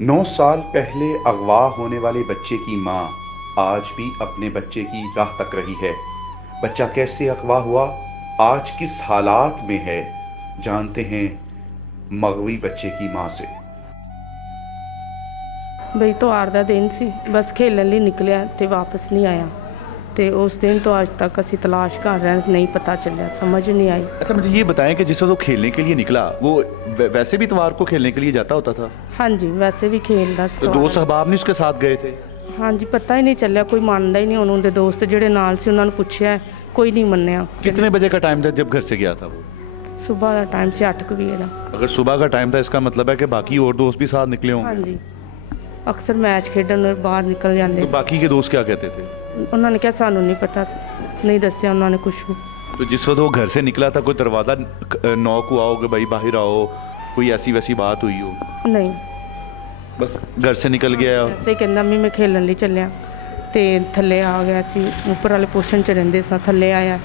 9 साल पहले अगवा होने वाले बच्चे की माँ आज भी अपने बच्चे की राह तक रही है। बच्चा कैसे अगवा हुआ, आज किस हालात में है, जानते हैं मगवी बच्चे की माँ से। बई त्योहार का दिन सी, बस खेलन लिए निकलिया तो वापस नहीं आया। तो उस दिन तो आज तक असी तलाश कर रहे हैं, नहीं पता चलिया, समझ नहीं आई। अच्छा, मुझे ये बताएं कि जिस वक्त वो खेलने के लिए निकला, वो वैसे भी इतवार को खेलने के लिए जाता होता था? हाँ जी, वैसे भी खेलता तो दोस्त अहबाब नहीं उसके साथ गए थे? हाँ जी, पता ही नहीं चलिया, कोई मानता ही नहीं। उन्होंने दोस्त ਜਿਹੜੇ ਨਾਲ ਸੀ ਉਹਨਾਂ ਨੂੰ ਪੁੱਛਿਆ, कोई नहीं मन्निया। कितने बजे का टाइम था जब घर से गया था वो? सुबह का टाइम से 8 बजे का। अगर सुबह का टाइम था, इसका मतलब है कि बाकी और दोस्त भी साथ निकले हाँ होंगे। जी, अक्सर मैच खेडन बाहर निकल जाते। तो बाकी के दोस्त क्या कहते थे? उन्होंने क्या, सानू नहीं पता, नहीं दसिया उन्होंने कुछ भी। तो जिस वक्त वो घर से निकला था, कोई दरवाज़ा नॉक हुआ हो कि भाई बाहर आओ, कोई ऐसी वैसी बात हुई हो? नहीं, बस घर से निकल गया। ऐसे कहना भी मैं खेलन ਲਈ ਚੱਲਿਆ ਤੇ ਥੱਲੇ ਆ ਗਿਆ ਸੀ। ਉੱਪਰ ਵਾਲੇ ਪੋਰਸ਼ਨ 'ਚ ਰਹਿੰਦੇ ਸਾਂ, ਥੱਲੇ ਆਇਆ,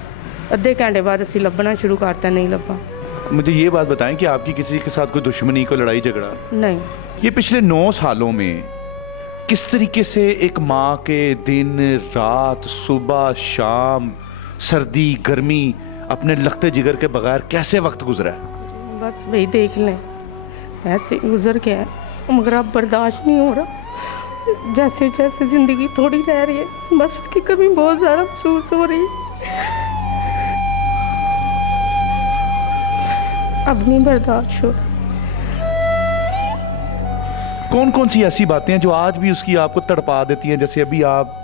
ਅੱਧੇ ਘੰਟੇ ਬਾਅਦ ਅਸੀਂ ਲੱਭਣਾ शुरू करता, नहीं ਲੱਭਾ। मुझे ये बात बताएं कि आपकी किसी के साथ कोई दुश्मनी, कोई लड़ाई झगड़ा? नहीं। ये पिछले 9 सालों में किस तरीके से एक माँ के दिन रात, सुबह शाम, सर्दी गर्मी, अपने लखते जिगर के बगैर कैसे वक्त गुजरा है? बस वही देख लें, ऐसे गुजर के है, मगर अब बर्दाश्त नहीं हो रहा। जैसे जैसे ज़िंदगी थोड़ी रह रही है, बस उसकी कमी बहुत ज़्यादा महसूस हो रही है। अब नहीं बर्दाश्त हो। कौन कौन सी ऐसी बातें हैं जो आज भी उसकी आपको तड़पा देती हैं? जैसे अभी आप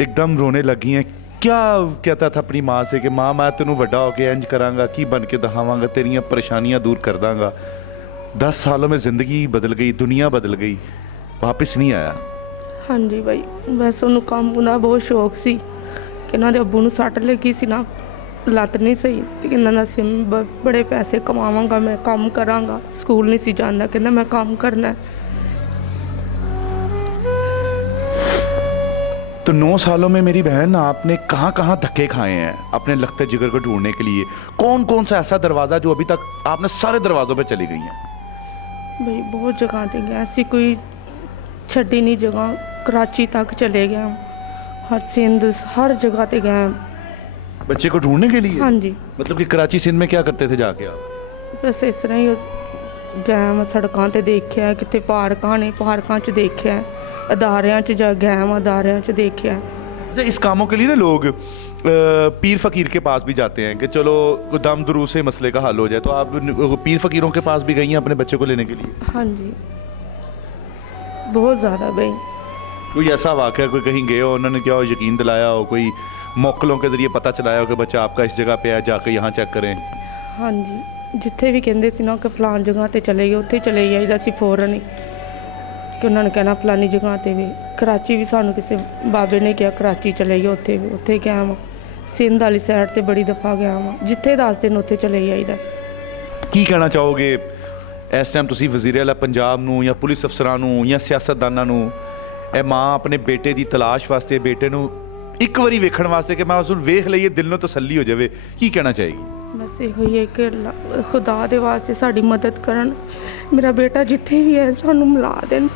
एकदम रोने लगी हैं। क्या कहता था अपनी माँ से कि माँ मैं तेनू वड्डा होके इंज करांगा, की बन के दखावांगा, तेरियां परेशानियां दूर कर दांगा। 10 सालों में ज़िंदगी बदल गई, दुनिया बदल गई, वापस नहीं आया। हाँ जी भाई, बस उन्होंने काम का बहुत शौक सी कि उन्होंने अब्बू नूं सट लगी सी ना, लत नहीं सही, तो कहना सी बड़े पैसे कमावांगा, मैं काम करांगा। स्कूल नहीं सी जांदा, कहना मैं काम करना है। तो 9 सालों में मेरी बहन, आपने कहाँ कहाँ धक्के खाए हैं अपने लखते जिगर को ढूंढने के लिए? कौन कौन सा ऐसा दरवाज़ा जो अभी तक आपने सारे दरवाज़ों पे चली गई हैं? भाई बहुत जगह ते गया, ऐसी कोई छड़ी नहीं जगह। कराची तक चले गए, हर सिंध, हर जगह ते गए बच्चे को ढूंढने के लिए? हाँ जी। मतलब कि कराची सिंध में क्या करते थे जाके आप? बस इस तरह ही गए, मैं सड़कों ते देखिया, कितने पार्कां ने, पार्कां च देखिया, अदारियां च जा गए, अदारियां च देखिया। अच्छा, इस कामों के लिए ना लोग पीर फ़कीर के पास भी जाते हैं कि चलो दम दुरू से मसले का हल हो जाए। तो आप पीर फ़कीरों के पास भी गई हैं अपने बच्चे को लेने के लिए? हाँ जी, बहुत ज़्यादा भाई। कोई ऐसा वाक़या, कोई कहीं गए हो, उन्होंने क्या हो यकीन दिलाया हो, कोई मौकलों के ज़रिए पता चलाया हो कि बच्चा आपका इस जगह पे है, जाकर यहाँ चेक करें? हाँ जी, जिथे भी कहते सी ना कि फलान जगह ते चले गए, उत्थे चले जाइदा सी फौरन ही, कि उन्होंने कहना फलानी जगह ते भी। कराची भी सानू किसी बाबे ने कहा कराची चले गए, उत्थे भी उत्थे गया वां। सिंध वाली साइड ते बड़ी दफ़ा गया वां, जिथे 10 दिन उत्थे चले जाइदा। की कहना चाहोगे इस टाइम तुसी वज़ीर आला पंजाब नूं या पुलिस अफसरां नूं या सियासतदानां नूं, ए माँ अपने बेटे की तलाश वास्ते, बेटे नूं एक बारी वेखण वास्ते कि मैं उसनूं वेख लईए, दिल नूं तसल्ली हो जाए, की कहना चाहेगी? बस यो ही है कि खुदा दे वास्ते साड़ी मदद करन, मेरा बेटा जिथे भी है सानू मिला देन।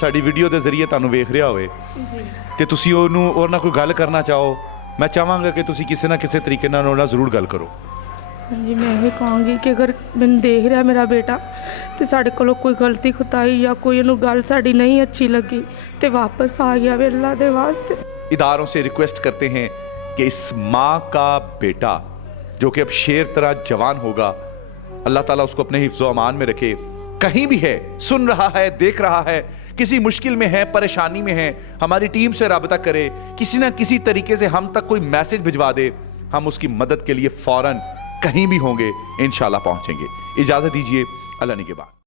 साड़ी वीडियो के जरिए तुहानूं वेख रहा होवे ते तुसीं ओहनूं ओहदे नाल कोई गल करना चाहो, मैं चाहांगा कि तुसीं किसी ना किसी तरीके नाल ओहदे नाल जरूर गल करो। हाँ जी, मैं ये कहूँगी कि अगर मैंने देख रहा मेरा बेटा तो साढ़े कोलों कोई गलती खुताई या कोई उन्होंने गल साड़ी नहीं अच्छी लगी तो वापस आ गया वे, अल्लाह दे वास्ते। इदारों से रिक्वेस्ट करते हैं कि इस माँ का बेटा जो कि अब शेर तरह जवान होगा, अल्लाह ताला उसको अपने हिफ्ज़ो अमान में रखे। कहीं भी है, सुन रहा है, देख रहा है, किसी मुश्किल में है, परेशानी में है, हमारी टीम से राबता करे, किसी ना किसी तरीके से हम तक कोई मैसेज भिजवा दे, हम उसकी मदद के लिए फ़ौरन कहीं भी होंगे इंशाल्लाह पहुंचेंगे। इजाज़त दीजिए, अल्लाह ने के बाद।